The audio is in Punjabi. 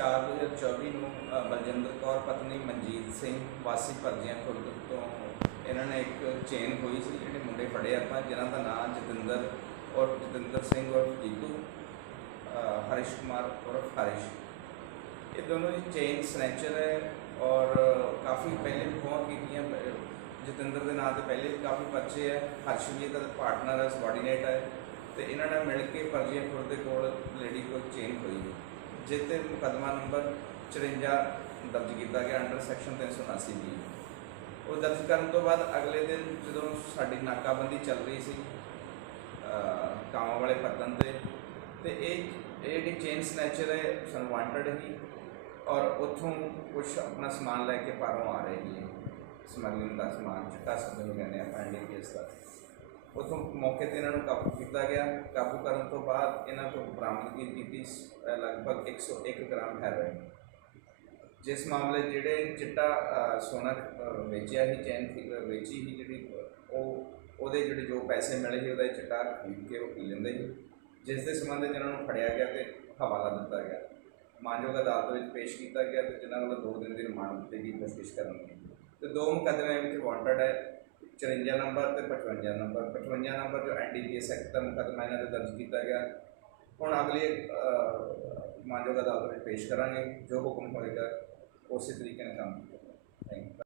4/2024 ਨੂੰ ਬਲਜਿੰਦਰ ਕੌਰ ਪਤਨੀ ਮਨਜੀਤ ਸਿੰਘ ਵਾਸੀ ਪਰਜ਼ੀਆਂ ਖੁਰਦ ਤੋਂ ਇਹਨਾਂ ਨੇ ਇੱਕ ਚੇਨ ਹੋਈ ਸੀ ਜਿਹੜੇ ਮੁੰਡੇ ਫੜੇ ਆਪਾਂ ਜਿਨ੍ਹਾਂ ਦਾ ਨਾਮ ਜਤਿੰਦਰ ਔਰ ਜਤਿੰਦਰ ਸਿੰਘ ਔਰ ਜੀਤੂ ਅ, ਹਰੀਸ਼ ਕੁਮਾਰ ਔਰ ਹਰੀਸ਼। ਇਹ ਦੋਨੋਂ ਹੀ ਚੇਨ ਸਨੈਚਰ ਹੈ ਔਰ ਕਾਫੀ ਪਹਿਲੇ ਵੀ ਬਹੁਤ ਕੀਤੀਆਂ ਜਤਿੰਦਰ ਦੇ ਨਾਂ ਤੇ ਪਹਿਲੇ ਵੀ ਕਾਫੀ ਪਰਚੇ ਹੈ ਹਰਸ਼ ਵੀ ਇਹਦਾ ਪਾਰਟਨਰ ਹੈ ਸਬਆਰਡੀਨੇਟ ਹੈ। ਤੇ ਇਹਨਾਂ ਨੇ ਮਿਲ ਕੇ ਪਰਜੀਆਂ ਖੁਰਦ ਦੇ ਕੋਲ ਲੇਡੀ ਕੋਲ ਚੇਨ ਹੋਈ ਜਿਸ ਤੇ ਮੁਕੱਦਮਾ ਨੰਬਰ 54 ਦਰਜ ਕੀਤਾ ਗਿਆ ਅੰਡਰ ਸੈਕਸ਼ਨ 379 ਬੀ ਉਹ ਦਰਜ ਕਰਨ ਤੋਂ ਬਾਅਦ ਅਗਲੇ ਦਿਨ ਜਦੋਂ ਸਾਡੀ ਨਾਕਾਬੰਦੀ ਚੱਲ ਰਹੀ ਸੀ, ਅਹ ਕਾਵਾਂ ਵਾਲੇ ਪੱਤਨ ਤੇ ਤੇ ਇਹ ਇਹ ਜਿਹੜੀ ਚੇਨ ਸਨੈਚਰ ਹੈ, ਸਾਨੂੰ ਵਾਂਟਡ ਹੀ ਔਰ ਉੱਥੋਂ ਕੁਝ ਆਪਣਾ ਸਮਾਨ ਲੈ ਕੇ ਪਾਰੋਂ ਆ ਰਹੀ ਹੈ ਸਮਗਲਿੰਗ ਦਾ ਸਮਾਨ ਚਿੱਟਾ ਸੱਦੇ ਨੂੰ ਕਹਿੰਦੇ ਆਪਾਂ ਕੇਸ ਦਾ। ਉੱਥੋਂ ਮੌਕੇ ਤੇ ਇਹਨਾਂ ਨੂੰ ਕਾਬੂ ਕੀਤਾ ਗਿਆ। ਕਾਬੂ ਕਰਨ ਤੋਂ ਬਾਅਦ ਇਹਨਾਂ ਤੋਂ ਬਰਾਮਦਗੀ ਕੀਤੀ। ਸ- ਅਹ ਲਗਭਗ 101 ਗ੍ਰਾਮ ਹੈਰੋਇਨ। ਜਿਸ ਮਾਮਲੇ ਜਿਹੜੇ ਚਿੱਟਾ ਸੋਨਾ ਵੇਚਿਆ ਹੀ ਚੈਨ ਥੀ- ਵੇਚੀ ਹੀ ਜਿਹੜੀ, ਉਹ, ਉਹਦੇ ਜਿਹੜੇ ਜੋ ਪੈਸੇ ਮਿਲੇ ਸੀ, ਉਹਦਾ ਚਿੱਟਾ ਖਰੀਦ ਕੇ ਉਹ ਪੀ ਲੈਂਦੇ ਸੀ। ਜਿਸ ਦੇ ਸੰਬੰਧ ਵਿੱਚ ਇਹਨਾਂ ਨੂੰ ਫੜਿਆ ਗਿਆ ਤੇ ਹਵਾਲਾ ਦਿੱਤਾ ਗਿਆ। ਮਾਨਯੋਗ ਅਦਾਲਤ ਵਿੱਚ ਪੇਸ਼ ਕੀਤਾ ਗਿਆ ਤੇ ਜਿਨ੍ਹਾਂ ਵੱਲੋਂ ਦੋ ਦਿਨ ਦੀ ਰਿਮਾਂਡ ਦਿੱਤੀ ਗਈ ਕੋਸ਼ਿਸ਼ ਕਰਨ ਦੀ। ਤੇ ਦੋ ਮੁਕੱਦਮਿਆਂ ਵਿੱਚ ਵਾਂਟਡ ਹੈ। 54 ਨੰਬਰ ਤੇ 55 ਨੰਬਰ 55 ਨੰਬਰ ਜੋ ਐਨਡੀਪੀਐਸ ਐਕਟ ਦਾ ਮੁਕੱਦਮਾ ਇਹਨਾਂ ਤੇ ਦਰਜ ਕੀਤਾ ਗਿਆ। ਹੁਣ ਅਗਲੇ ਮਾਨਯੋਗ ਅਦਾਲਤ ਵਿੱਚ ਪੇਸ਼ ਕਰਾਂਗੇ, ਜੋ ਹੁਕਮ ਹੋਏਗਾ, ਉਸੇ ਤਰੀਕੇ ਨਾਲ ਕੰਮ